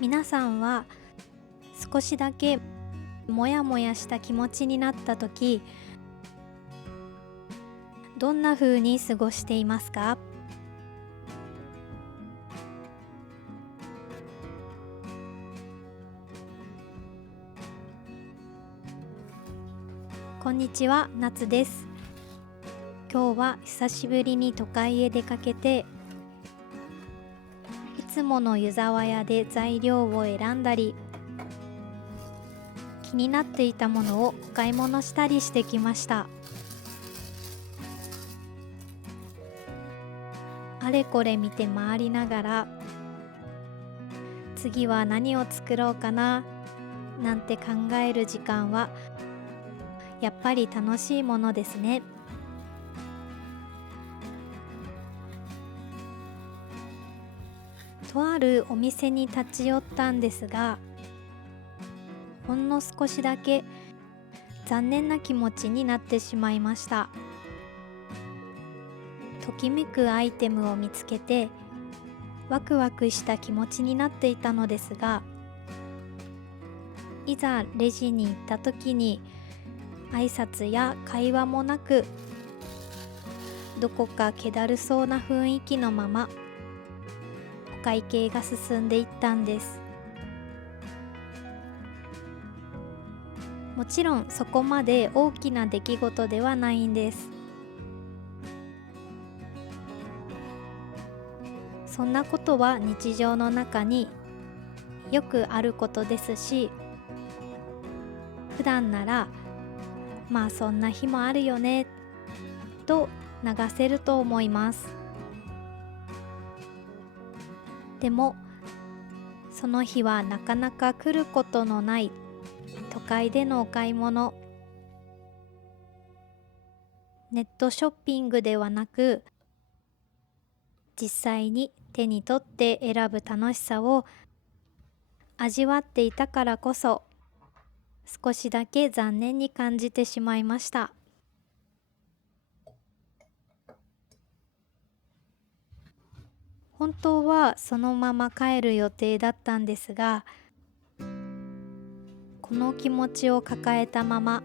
皆さんは少しだけモヤモヤした気持ちになった時、どんな風に過ごしていますか？こんにちは、夏です。今日は久しぶりに都会へ出かけて、いつもの湯沢屋で材料を選んだり、気になっていたものをお買い物したりしてきました。あれこれ見て回りながら、次は何を作ろうかななんて考える時間はやっぱり楽しいものですね。とあるお店に立ち寄ったんですが、ほんの少しだけ残念な気持ちになってしまいました。ときめくアイテムを見つけてワクワクした気持ちになっていたのですが、いざレジに行った時に挨拶や会話もなく、どこか気だるそうな雰囲気のままお会計が進んでいったんです。もちろんそこまで大きな出来事ではないんです。そんなことは日常の中によくあることですし、普段ならまあそんな日もあるよねと流せると思います。でもその日はなかなか来ることのない都会でのお買い物、ネットショッピングではなく、実際に手に取って選ぶ楽しさを味わっていたからこそ、少しだけ残念に感じてしまいました。本当はそのまま帰る予定だったんですが、この気持ちを抱えたまま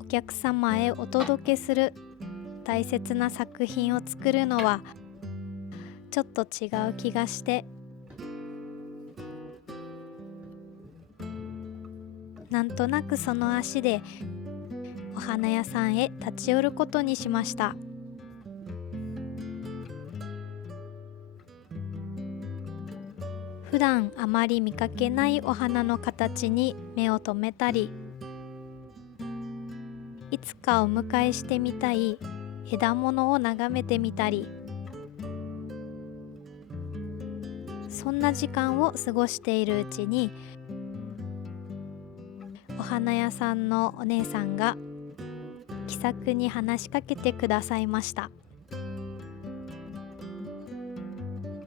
お客様へお届けする大切な作品を作るのはちょっと違う気がして、なんとなくその足でお花屋さんへ立ち寄ることにしました。普段あまり見かけないお花の形に目を留めたり、いつかお迎えしてみたい枝物を眺めてみたり、そんな時間を過ごしているうちに、お花屋さんのお姉さんが気さくに話しかけてくださいました。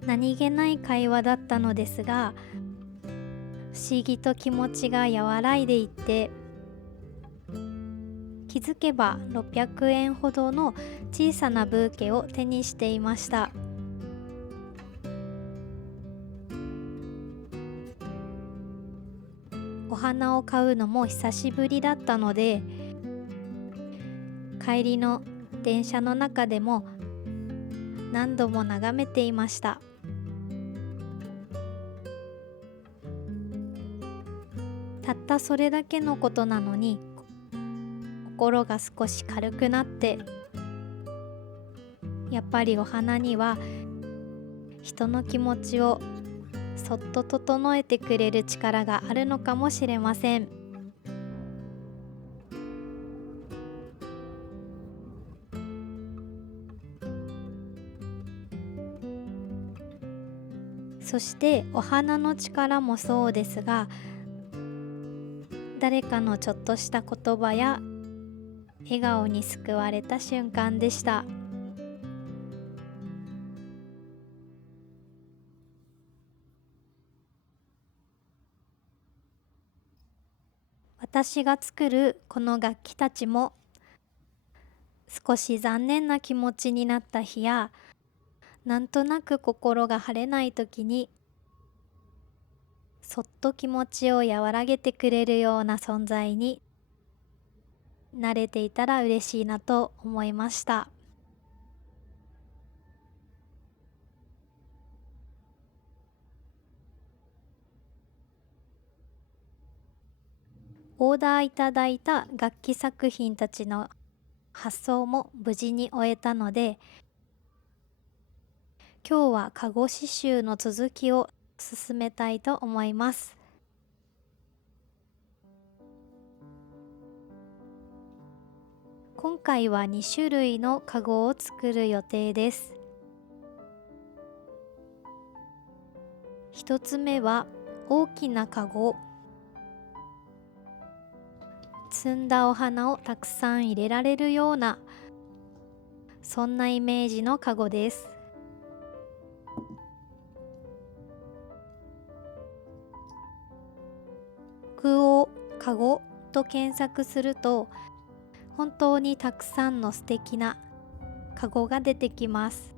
何気ない会話だったのですが、不思議と気持ちが和らいでいって、気づけば600円ほどの小さなブーケを手にしていました。お花を買うのも久しぶりだったので、帰りの電車の中でも何度も眺めていました。たったそれだけのことなのに、心が少し軽くなって、やっぱりお花には人の気持ちをそっと整えてくれる力があるのかもしれません。そしてお花の力もそうですが、誰かのちょっとした言葉や笑顔に救われた瞬間でした。私が作るこの楽器たちも、少し残念な気持ちになった日や、なんとなく心が晴れない時にそっと気持ちを和らげてくれるような存在に慣れていたら嬉しいなと思いました。オーダーいただいた楽器作品たちの発送も無事に終えたので、今日はカゴ刺繍の続きを進めたいと思います。今回は2種類のカゴを作る予定です。1つ目は大きなカゴ、摘んだお花をたくさん入れられるような、そんなイメージのカゴです。北欧カゴと検索すると本当にたくさんの素敵なカゴが出てきます。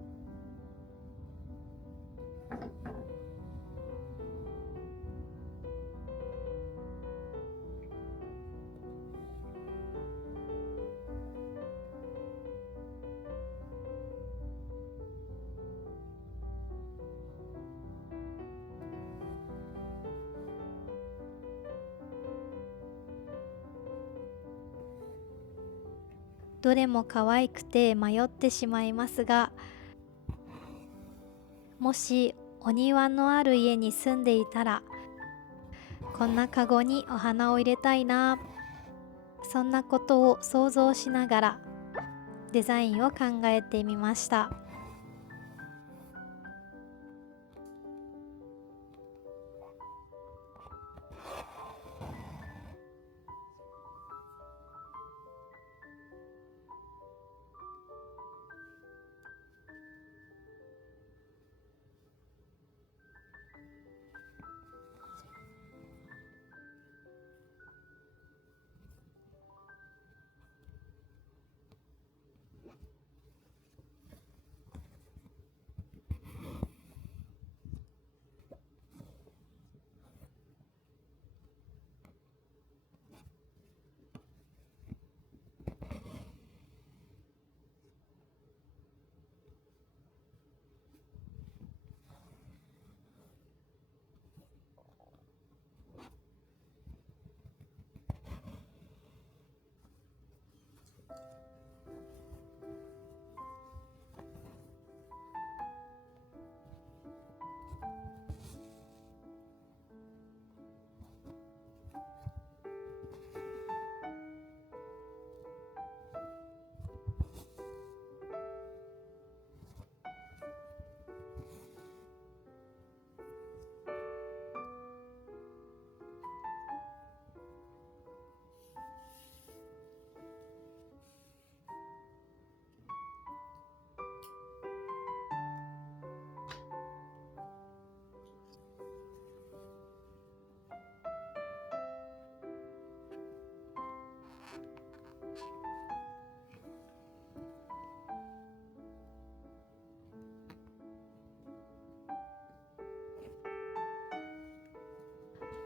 どれも可愛くて迷ってしまいますが、もしお庭のある家に住んでいたら、こんなカゴにお花を入れたいな、そんなことを想像しながらデザインを考えてみました。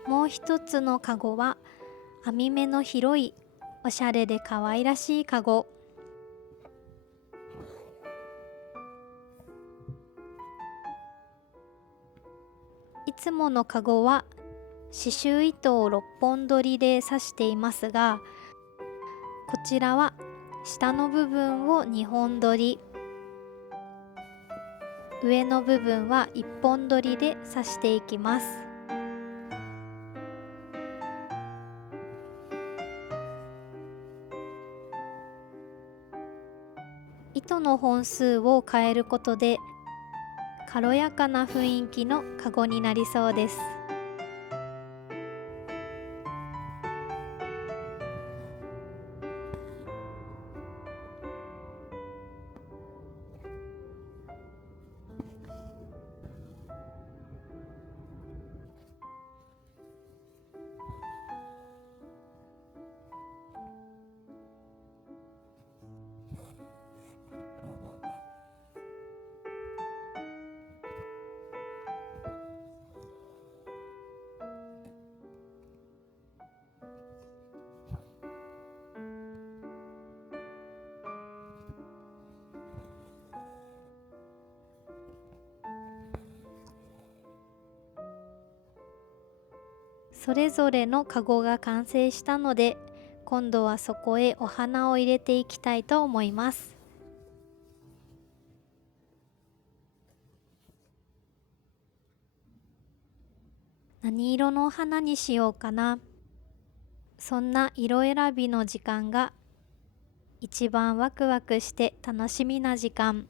もう一つのカゴは網目の広いおしゃれで可愛らしいカゴ。いつものカゴは刺繍糸を6本取りで刺していますが、こちらは下の部分を2本取り、上の部分は1本取りで刺していきます。糸の本数を変えることで軽やかな雰囲気のカゴになりそうです。それぞれのカゴが完成したので、今度はそこへお花を入れていきたいと思います。何色のお花にしようかな。そんな色選びの時間が一番ワクワクして楽しみな時間。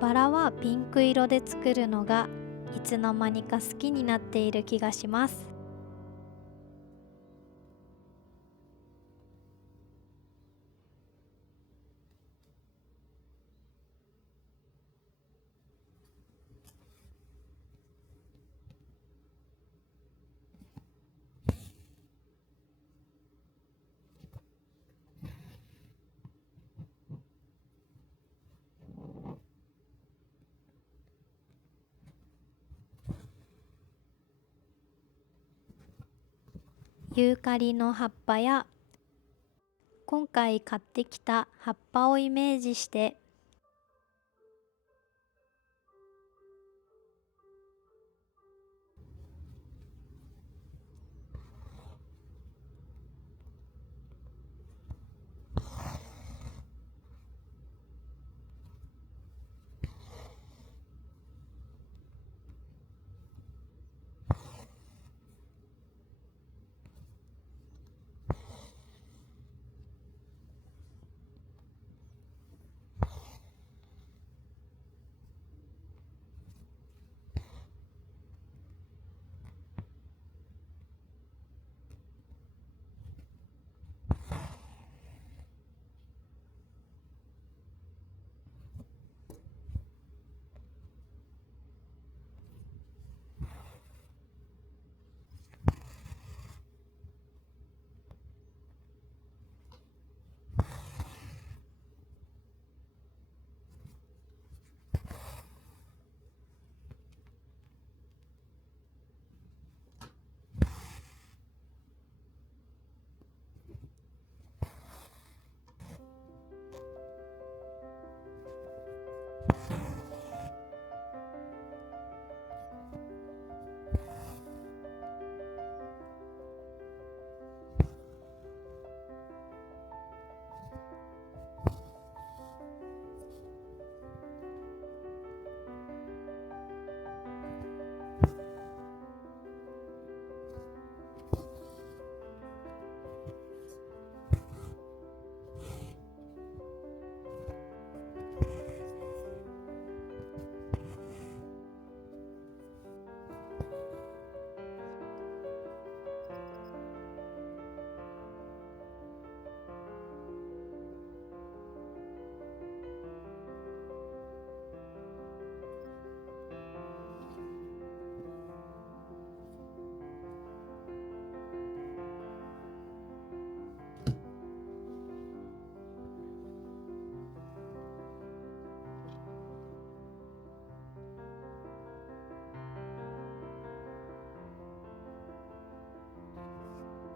バラはピンク色で作るのがいつの間にか好きになっている気がします。ユーカリの葉っぱや今回買ってきた葉っぱをイメージして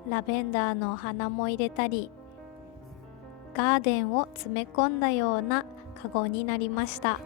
ラベンダーの花も入れたり、ガーデンを詰め込んだようなカゴになりました。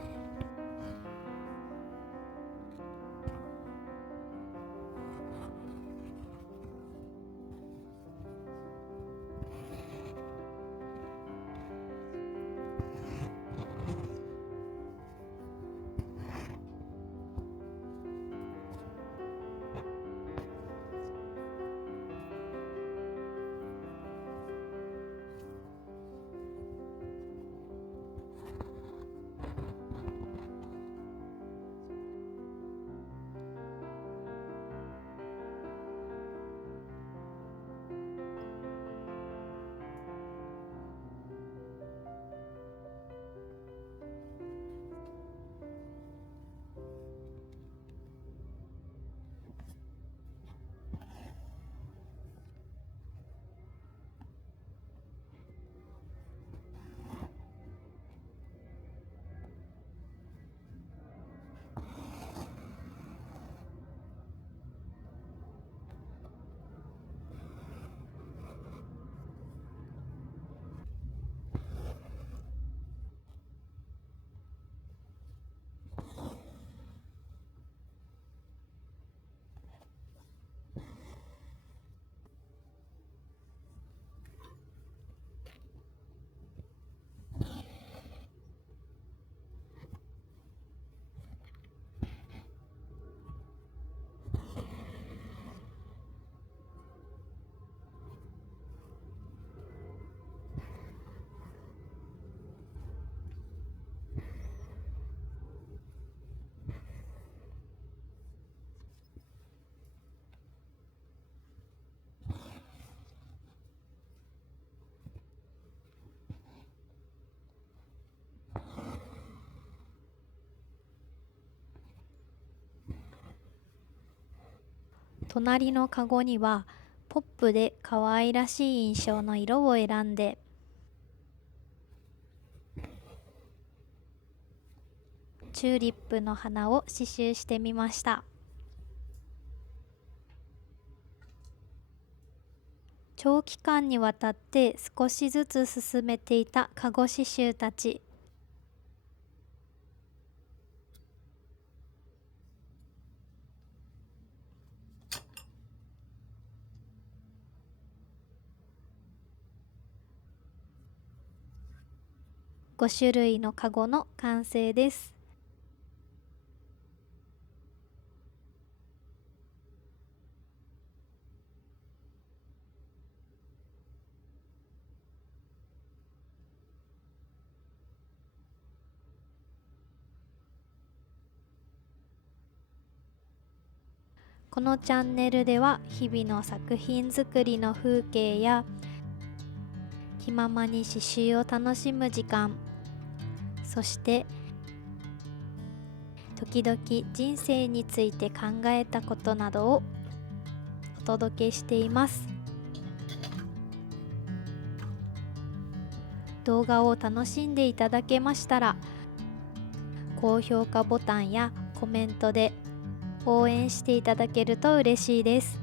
隣のカゴにはポップで可愛らしい印象の色を選んで、チューリップの花を刺繍してみました。長期間にわたって少しずつ進めていたカゴ刺繍たち。5種類のカゴの完成です。このチャンネルでは日々の作品作りの風景や気ままに刺繍を楽しむ時間、そして時々人生について考えたことなどをお届けしています。動画を楽しんでいただけましたら、高評価ボタンやコメントで応援していただけると嬉しいです。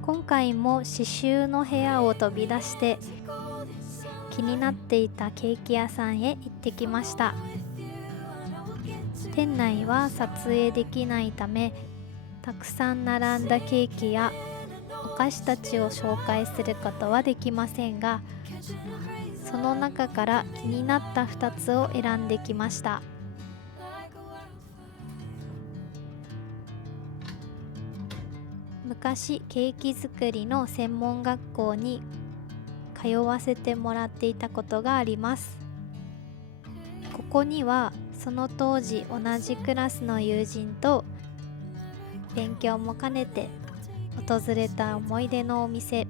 今回も刺繍の部屋を飛び出して気になっていたケーキ屋さんへ行ってきました。店内は撮影できないため、たくさん並んだケーキやお菓子たちを紹介することはできませんが、その中から気になった2つを選んできました。昔ケーキ作りの専門学校に通わせてもらっていたことがあります。ここにはその当時同じクラスの友人と勉強も兼ねて訪れた思い出のお店。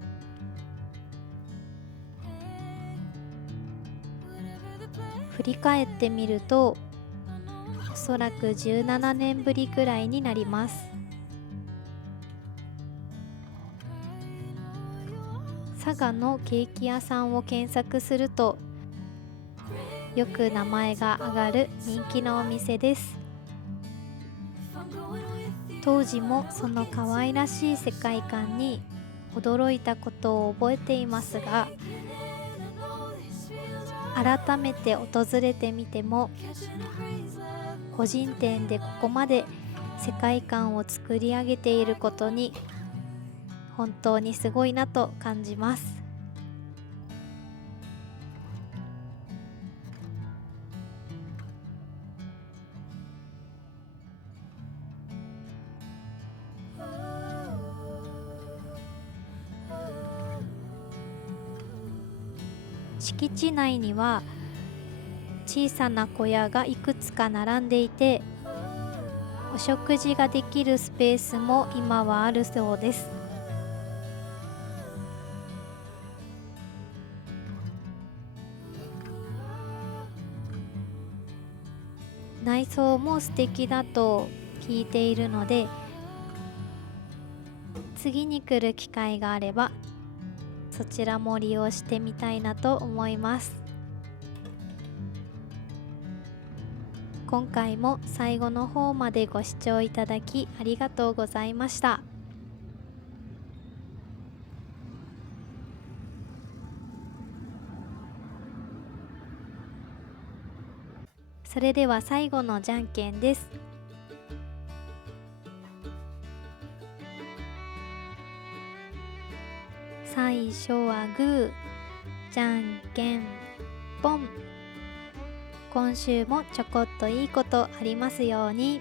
振り返ってみると、おそらく17年ぶりくらいになります。佐賀のケーキ屋さんを検索すると、よく名前が挙がる人気のお店です。当時もその可愛らしい世界観に驚いたことを覚えていますが、改めて訪れてみても、個人店でここまで世界観を作り上げていることに本当にすごいなと感じます。敷地内には小さな小屋がいくつか並んでいて、お食事ができるスペースも今はあるそうです。内装も素敵だと聞いているので、次に来る機会があればそちらも利用してみたいなと思います。今回も最後の方までご視聴いただきありがとうございました。それでは最後のじゃんけんです。最初はグー、じゃんけんぽん。今週もちょこっといいことありますように。